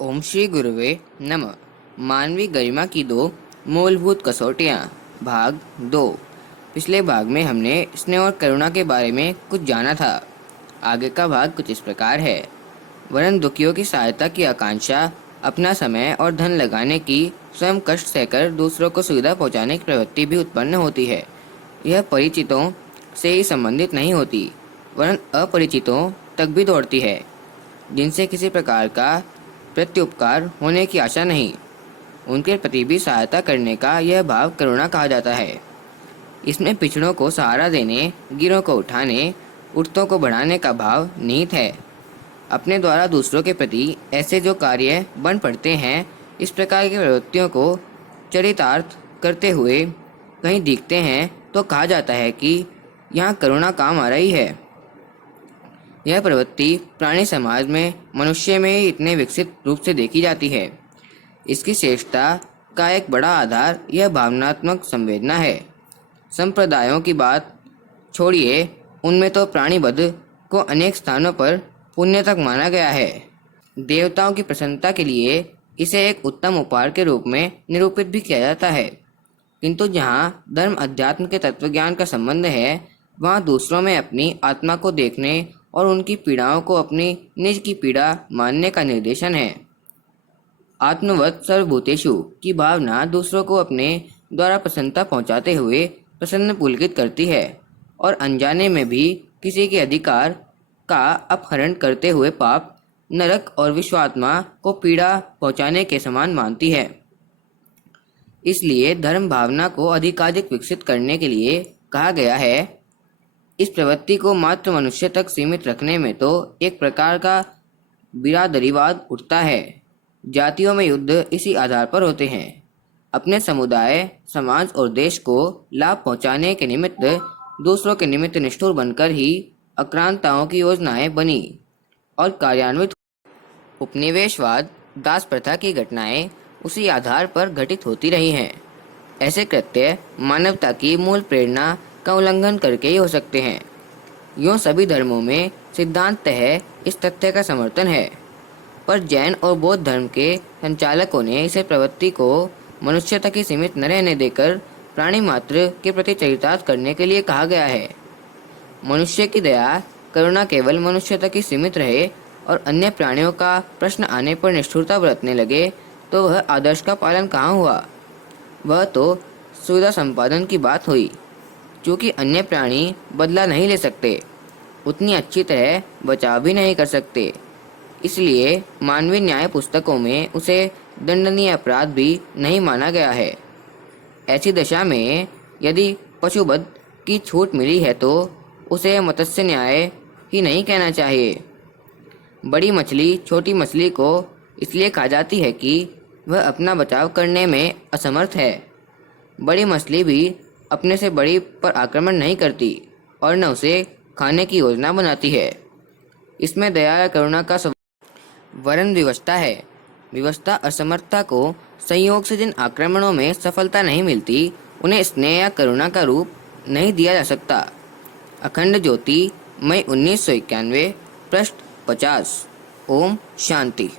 ओम श्री गुरुवे नमः। मानवीय गरिमा की दो मूलभूत कसौटियाँ, भाग 2। पिछले भाग में हमने स्नेह और करुणा के बारे में कुछ जाना था। आगे का भाग कुछ इस प्रकार है। वरन दुखियों की सहायता की आकांक्षा, अपना समय और धन लगाने की, स्वयं कष्ट सहकर दूसरों को सुविधा पहुंचाने की प्रवृत्ति भी उत्पन्न होती है। यह परिचितों से ही संबंधित नहीं होती, वरन अपरिचितों तक भी दौड़ती है, जिनसे किसी प्रकार का प्रत्युपकार होने की आशा नहीं। उनके प्रति भी सहायता करने का यह भाव करुणा कहा जाता है। इसमें पिछड़ों को सहारा देने, गिरों को उठाने, उठतों को बढ़ाने का भाव निहित है। अपने द्वारा दूसरों के प्रति ऐसे जो कार्य बन पड़ते हैं, इस प्रकार की प्रवृत्तियों को चरितार्थ करते हुए कहीं दिखते हैं तो कहा जाता है कि यहाँ करुणा काम आ रही है। यह प्रवृत्ति प्राणी समाज में मनुष्य में ही इतने विकसित रूप से देखी जाती है। इसकी श्रेष्ठता का एक बड़ा आधार यह भावनात्मक संवेदना है। संप्रदायों की बात छोड़िए, उनमें तो प्राणिवध को अनेक स्थानों पर पुण्य तक माना गया है। देवताओं की प्रसन्नता के लिए इसे एक उत्तम उपहार के रूप में निरूपित भी किया जाता है। किंतु जहाँ धर्म अध्यात्म के तत्वज्ञान का संबंध है, वहाँ दूसरों में अपनी आत्मा को देखने और उनकी पीड़ाओं को अपनी निज की पीड़ा मानने का निर्देशन है। आत्मवत् सर्वभूतेषु की भावना दूसरों को अपने द्वारा प्रसन्नता पहुंचाते हुए प्रसन्न पुलकित करती है और अनजाने में भी किसी के अधिकार का अपहरण करते हुए पाप, नरक और विश्वात्मा को पीड़ा पहुंचाने के समान मानती है। इसलिए धर्म भावना को अधिकाधिक विकसित करने के लिए कहा गया है। इस प्रवृत्ति को मात्र मनुष्य तक सीमित रखने में तो एक प्रकार का बिरादरीवाद उठता है। जातियों में युद्ध इसी आधार पर होते हैं। अपने समुदाय, समाज और देश को लाभ पहुंचाने के निमित्त दूसरों के निमित्त निष्ठुर बनकर ही आक्रांताओं की योजनाएं बनी और कार्यान्वित। उपनिवेशवाद, दास प्रथा की घटनाएं उसी आधार पर घटित होती रही हैं। ऐसे कृत्य मानवता की मूल प्रेरणा का उल्लंघन करके ही हो सकते हैं। यूँ सभी धर्मों में सिद्धांततः इस तथ्य का समर्थन है, पर जैन और बौद्ध धर्म के संचालकों ने इसे प्रवृत्ति को मनुष्य तक ही सीमित न रहने देकर प्राणी मात्र के प्रति चरितार्थ करने के लिए कहा गया है। मनुष्य की दया, करुणा केवल मनुष्य तक ही सीमित रहे और अन्य प्राणियों का प्रश्न आने पर निष्ठुरता बरतने लगे तो वह आदर्श का पालन कहाँ हुआ। वह तो सुविधा संपादन की बात हुई। चूँकि अन्य प्राणी बदला नहीं ले सकते, उतनी अच्छी तरह बचाव भी नहीं कर सकते, इसलिए मानवीय न्याय पुस्तकों में उसे दंडनीय अपराध भी नहीं माना गया है। ऐसी दशा में यदि पशुवध की छूट मिली है तो उसे मत्स्य न्याय ही नहीं कहना चाहिए। बड़ी मछली छोटी मछली को इसलिए खा जाती है कि वह अपना बचाव करने में असमर्थ है। बड़ी मछली भी अपने से बड़ी पर आक्रमण नहीं करती और न उसे खाने की योजना बनाती है। इसमें दया या करुणा का वरन विवशता है। विवशता असमर्थता को संयोग से जिन आक्रमणों में सफलता नहीं मिलती, उन्हें स्नेह या करुणा का रूप नहीं दिया जा सकता। अखंड ज्योति, मई 1991, पृष्ठ 50। ओम शांति।